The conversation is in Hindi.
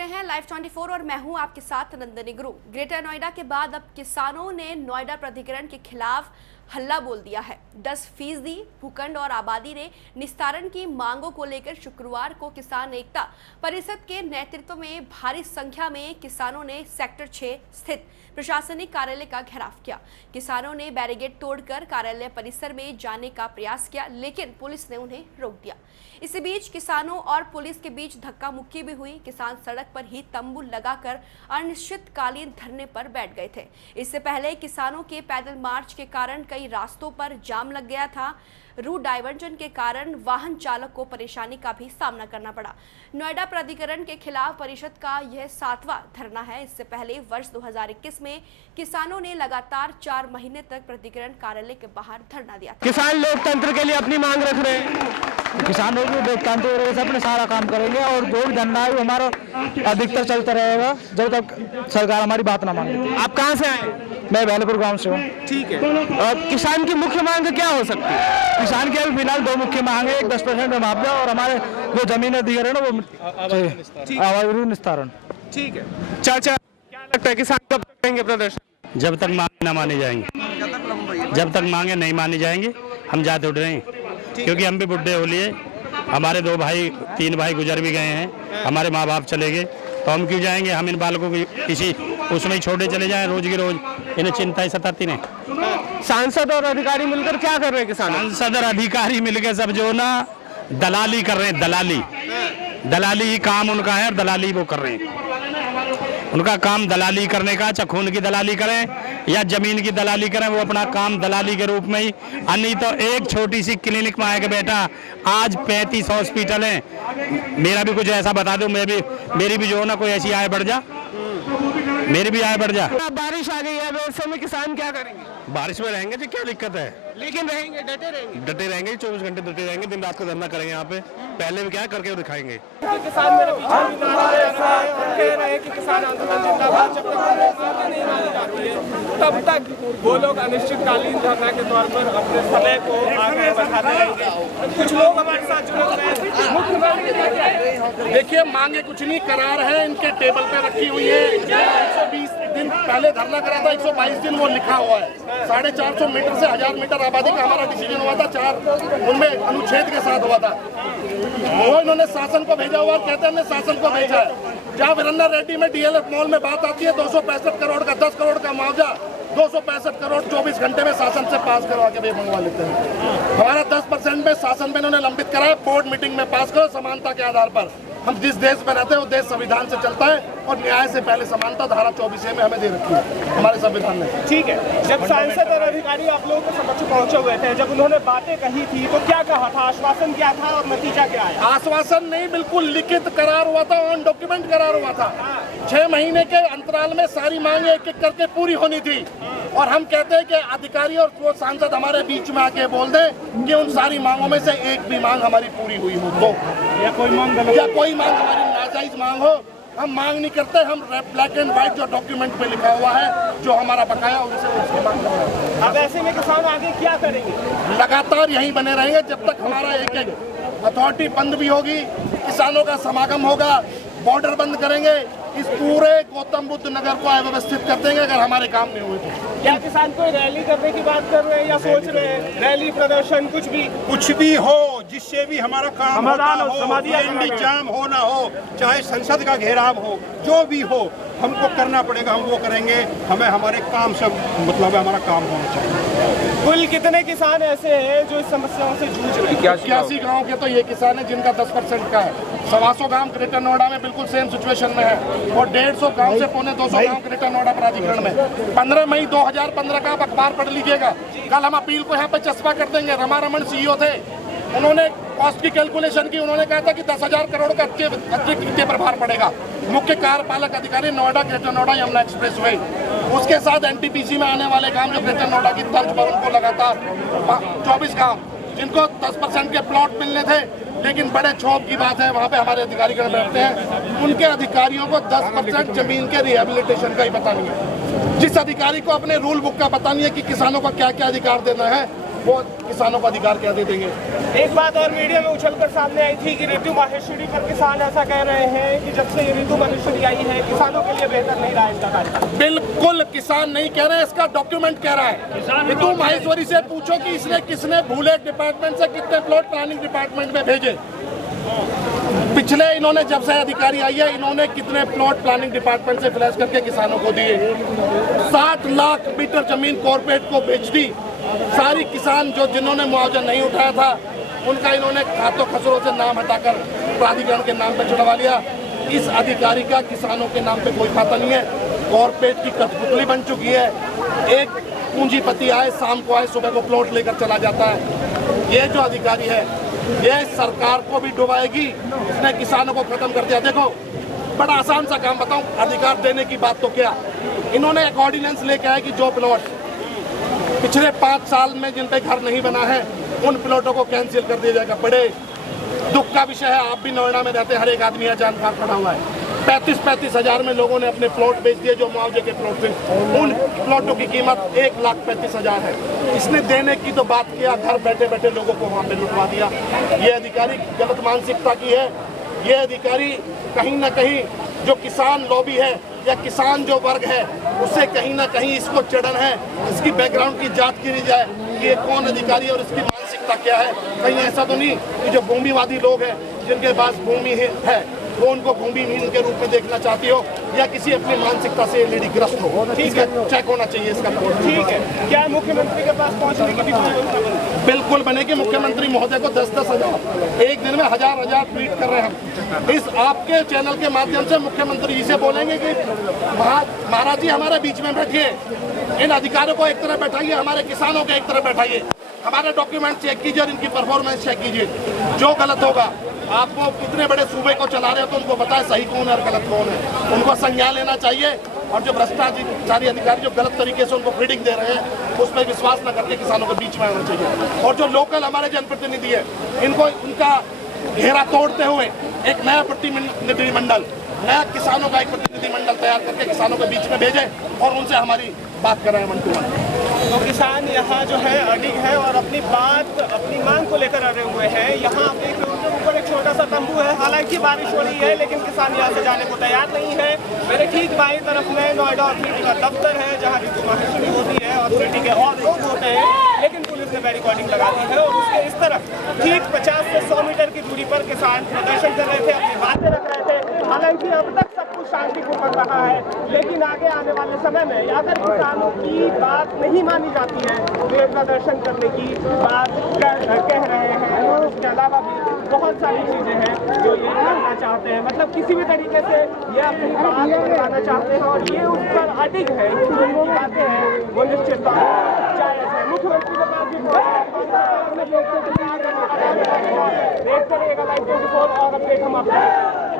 रहे हैं लाइव 24 और मैं हूं आपके साथ नंदिनी गुरु। ग्रेटर नोएडा के बाद अब किसानों ने नोएडा प्राधिकरण के खिलाफ हल्ला बोल दिया है। 10% भूखंड और आबादी ने निस्तारण की मांगों को लेकर शुक्रवार को किसान एकता परिषद के नेतृत्व में भारी संख्या में किसानों ने सेक्टर 6 स्थित प्रशासनिक कार्यालय का घेराव किया। किसानों ने बैरिकेड तोड़कर कार्यालय परिसर में जाने का प्रयास किया, लेकिन पुलिस ने उन्हें रोक दिया। इसी बीच किसानों और पुलिस के बीच धक्का मुक्की भी हुई। किसान सड़क पर ही तंबू लगाकर अनिश्चितकालीन धरने पर बैठ गए थे। इससे पहले किसानों के पैदल मार्च के कारण कई रास्तों पर जाम लग गया था। रूट डाइवर्जन के कारण वाहन चालक को परेशानी का भी सामना करना पड़ा। नोएडा प्राधिकरण के खिलाफ परिषद का यह 7वां धरना है। इससे पहले वर्ष 2021 में किसानों ने लगातार 4 महीने तक प्राधिकरण कार्यालय के बाहर धरना दिया था। किसान लोकतंत्र के लिए अपनी मांग रख रहे हैं। किसानों को लोकतंत्र से अपने सारा काम करेंगे और जो भी धरना है वो हमारा अधिकतर चलता रहेगा जब तक सरकार हमारी बात ना माने। आप कहाँ से आए? मैं बैलपुर गांव से हूँ। ठीक है। और किसान की मुख्य मांग क्या हो सकती है? किसान की अभी फिलहाल 2 मुख्य मांग है, एक 10% मुआवजा और हमारे जो जमीन अधिग्रहण है वो आवाज निस्तारण। ठीक है। चाचा, क्या लगता है किसान कब तक करेंगे प्रदर्शन? जब तक मांगे न माने जाएंगे, जब तक मांगे नहीं माने जाएंगे हम जाते उठ रहे हैं। क्योंकि हम भी बुढ़े हो लिए, हमारे 2 भाई 3 भाई गुजर भी गए हैं, हमारे माँ बाप चले गए, तो हम क्यों जाएंगे? हम इन बालकों को किसी उसमें ही छोड़े चले जाएं रोज की रोज, इन्हें चिंता ही सताती नहीं। सांसद और अधिकारी मिलकर क्या कर रहे हैं किसान? सांसद और अधिकारी मिलकर सब जो ना दलाली कर रहे हैं, दलाली ही काम उनका है, दलाली वो कर रहे हैं। उनका काम दलाली करने का, चाहे खून की दलाली करें या जमीन की दलाली करें, वो अपना काम दलाली के रूप में ही। अन्य तो एक छोटी सी क्लिनिक में आएगा बेटा, आज 35 हॉस्पिटल हैं। मेरा भी कुछ ऐसा बता दो, मेरी भी जो है ना कोई ऐसी आय बढ़ जा, मेरी भी आय बढ़ जा। बारिश आ गई है, ऐसे में किसान क्या करेंगे? बारिश में रहेंगे जी, क्या दिक्कत है? लेकिन रहेंगे, डटे रहेंगे। डटे रहेंगे, 24 घंटे डटे रहेंगे, दिन रात को धरना करेंगे यहाँ पे। पहले भी क्या करके दिखाएंगे। किसान मेरे पीछे भी नारा कह रहे हैं कि किसान आंदोलन जिंदाबाद, जब तक नहीं मानी जाती है तब तक वो लोग अनिश्चितकालीन धरना के तौर पर अपने समय को आगे बढ़ाते रहेंगे। कुछ लोग हमारे साथ जुड़े हुए हैं। मुख्य मांग देखिए, मांगे कुछ नहीं, करार है इनके टेबल पे रखी हुई है। 120 दिन पहले धरना करा था, 122 दिन वो लिखा हुआ है। 450 मीटर से 1000 मीटर आबादी का हमारा डिसीजन हुआ था, 4 उनमें अनुच्छेद के साथ हुआ था। वो इन्होंने शासन को भेजा हुआ, कहते हैं हमने शासन को भेजा है। जहाँ वीरेंद्र रेड्डी में DLF मॉल में बात आती है 265 करोड़ का, 10 करोड़ का मुआवजा, 265 करोड़ 24 घंटे में शासन से पास करवा के भी मंगवा लेते हैं। हमारा 10% में शासन में इन्होंने लंबित कराया, बोर्ड मीटिंग में पास करो समानता के आधार पर। हम जिस देश में रहते हैं वो देश संविधान से चलता है और न्याय से पहले समानता धारा 24 में हमें दे रखी है हमारे संविधान में। ठीक है। जब सांसद और अधिकारी आप लोगों के समक्ष पहुंचे हुए थे, जब उन्होंने बातें कही थी तो क्या कहा था? आश्वासन क्या था और नतीजा क्या है? आश्वासन नहीं, बिल्कुल लिखित करार हुआ था, ऑन डॉक्यूमेंट करार हुआ था। 6 महीने के अंतराल में सारी मांगे एक एक करके पूरी होनी थी। और हम कहते हैं कि अधिकारी और वो सांसद हमारे बीच में आके बोल दें कि उन सारी मांगों में से एक भी मांग हमारी पूरी हुई हो तो, या कोई मांग हमारी नाजायज मांग हो। हम मांग नहीं करते, हम ब्लैक एंड व्हाइट जो डॉक्यूमेंट पे लिखा हुआ है, जो हमारा बकाया उनसे उसकी मांग कर रहे हैं। अब ऐसे में किसान आगे क्या करेंगे? लगातार यहीं बने रहेंगे जब तक हमारा एक अथॉरिटी बंद भी होगी, किसानों का समागम होगा, बॉर्डर बंद करेंगे, इस पूरे गौतम बुद्ध नगर को अव्यवस्थित कर देंगे अगर हमारे काम नहीं हुए तो। क्या किसान कोई रैली करने की बात कर रहे हैं या सोच रहे हैं? रैली, प्रदर्शन, कुछ भी हो जिससे भी हमारा काम समाधान हो, जाम हो ना हो, चाहे संसद का घेराव हो, जो भी हो हमको करना पड़ेगा, हम वो करेंगे। हमें हमारे काम से मतलब हमारा काम होना चाहिए। कुल कितने किसान ऐसे हैं जो इस समस्याओं से जूझ रहे हैं? 81 गाँव के तो ये किसान है जिनका 10% का है। 125 गाँव ग्रेटर नोएडा में बिल्कुल सेम सिचुएशन में है और 150 गाँव से 250 गाँव ग्रेटर नोएडा प्राधिकरण में। 15 मई 2015 का आप अखबार पढ़ लीजिएगा। कल हम अपील को यहाँ पे चस्पा कर देंगे। रमारमण CEO थे, उन्होंने कॉस्ट की कैलकुलेशन की, उन्होंने कहा था कि 10,000 करोड़ का अतिरिक्त वित्तीय प्रभार पड़ेगा। मुख्य कार्यपालक अधिकारी Noida, greater Noida Yamuna express way, उसके साथ NTPC में आने वाले काम जो ग्रेटर नोएडा की तर्ज पर उनको लगातार 24 गाँव जिनको 10% के प्लॉट मिलने थे, लेकिन बड़े क्षोभ की बात है, वहाँ पे हमारे अधिकारीगण बैठते हैं, उनके अधिकारियों को 10% जमीन के रिहेबिलिटेशन का ही पता नहीं है। जिस अधिकारी को अपने रूल बुक का पता नहीं है कि किसानों को क्या क्या अधिकार देना है, वो किसानों को अधिकार क्या दे देंगे। एक बात और मीडिया में उछलकर सामने आई थी कि ऋतु माहेश्वरी पर किसान ऐसा कह रहे हैं कि जब से ये ऋतु माहेश्वरी आई है किसानों के लिए बेहतर नहीं रहा इनका कार्यकाल। बिल्कुल किसान नहीं कह रहे, इसका डॉक्यूमेंट कह रहा है। ऋतु माहेश्वरी से पूछो कि इसने किसने भूले डिपार्टमेंट से कितने प्लॉट प्लानिंग डिपार्टमेंट में भेजे। पिछले इन्होंने जब से अधिकारी आई है इन्होंने कितने प्लॉट प्लानिंग डिपार्टमेंट से फ्लैश करके किसानों को दिए। 60 लाख मीटर जमीन कॉर्पोरेट को बेच दी। सारी किसान जो जिन्होंने मुआवजा नहीं उठाया था उनका इन्होंने खातों खसरों से नाम हटाकर प्राधिकरण के नाम पर चढ़वा लिया। इस अधिकारी का किसानों के नाम पे कोई खाता नहीं है। कॉर्पोरेट की कठपुतली बन चुकी है। एक पूंजीपति आए शाम को आए सुबह को प्लॉट लेकर चला जाता है। ये जो अधिकारी है ये सरकार को भी डुबाएगी। इसने किसानों को खत्म कर दिया। देखो बड़ा आसान सा काम बताऊं, अधिकार देने की बात तो क्या, इन्होंने एक ऑर्डिनेंस लेके आए कि जो प्लॉट पिछले 5 साल में जिन पे घर नहीं बना है उन प्लॉटों को कैंसिल कर दिया जाएगा। बड़े दुख का विषय है, आप भी नोएडा में रहते हैं, हर एक आदमी यहाँ जानकार पड़ा हुआ है। 35-35 हज़ार में लोगों ने अपने प्लॉट बेच दिए जो मुआवजे के प्लॉट थे। उन प्लॉटों की कीमत 1,35,000 है। इसने देने की तो बात किया, घर बैठे बैठे लोगों को वहाँ पे लुटवा दिया। ये अधिकारी गलत मानसिकता की है। ये अधिकारी कहीं ना कहीं जो किसान लॉबी है या किसान जो वर्ग है उससे कहीं ना कहीं इसको चिढ़न है। इसकी बैकग्राउंड की जांच की जाए कि ये कौन अधिकारी है और इसकी मानसिकता क्या है। कहीं ऐसा तो नहीं कि जो भूमिवादी लोग हैं जिनके पास भूमि है वो उनको भूमिहीन के रूप में देखना चाहती हो या किसी अपनी मानसिकता से लेडी ग्रस्त हो। ठीक है, चेक होना चाहिए इसका। ठीक है, क्या मुख्यमंत्री के पास पहुंचने की भी कोई व्यवस्था बनेगी? बिल्कुल बनेगी। मुख्यमंत्री महोदय को 10-10 हज़ार एक दिन में हजार ट्वीट कर रहे हैं। इस आपके चैनल के माध्यम से मुख्यमंत्री जी से बोलेंगे कि महाराज जी हमारे बीच में बैठिए, इन अधिकारियों को एक तरह बैठाइए, हमारे किसानों को एक तरह बैठाइए, हमारे डॉक्यूमेंट चेक कीजिए और इनकी परफॉर्मेंस चेक कीजिए। जो गलत होगा, आपको इतने बड़े सूबे को चला रहे हो तो उनको बताए सही कौन है और गलत कौन है। उनको संज्ञान लेना चाहिए और जो भ्रष्टाचारी अधिकारी जो गलत तरीके से उनको फीडिंग दे रहे हैं उस पर विश्वास न करके किसानों के बीच में आना चाहिए। और जो लोकल हमारे जनप्रतिनिधि है इनको उनका घेरा तोड़ते हुए एक नया प्रतिनिधिमंडल, नया किसानों का एक प्रतिनिधिमंडल तैयार करके किसानों के बीच में भेजे और उनसे हमारी बात कराएं मन टू मन। तो किसान यहाँ जो है अडिग है और अपनी बात अपनी मांग को लेकर अड़े हुए हैं। यहाँ एक ऊपर एक छोटा सा तंबू है, हालांकि बारिश हो रही है लेकिन किसान यहाँ से जाने को तैयार नहीं है। मेरे ठीक बाईं तरफ में नोएडा अथॉरिटी का दफ्तर है जहाँ ऋतु माहेश्वरी होती है, अथॉरिटी के और लोग होते हैं, लेकिन पुलिस ने बैरिकेडिंग लगा दी है। और उसके इस तरफ ठीक 50 से 100 मीटर की दूरी पर किसान प्रदर्शन कर रहे थे, अपनी बातें रख रहे थे। हालांकि अब तक सब कुछ शांतिपूर्वक रहा है, लेकिन आगे आने वाले समय में अगर किसानों की बात नहीं मानी जाती है तो ये प्रदर्शन करने की बात कह रहे हैं। और उसके अलावा भी बहुत सारी चीजें हैं जो ये करना चाहते हैं, मतलब किसी भी तरीके से ये अपनी बात बताना चाहते हैं और ये उस पर अडिग है। जो बातें हैं वो निश्चित जायज है। मुख्यमंत्री के पास भी देखते रहिएगा लाइव 24 और अपडेट हम आपको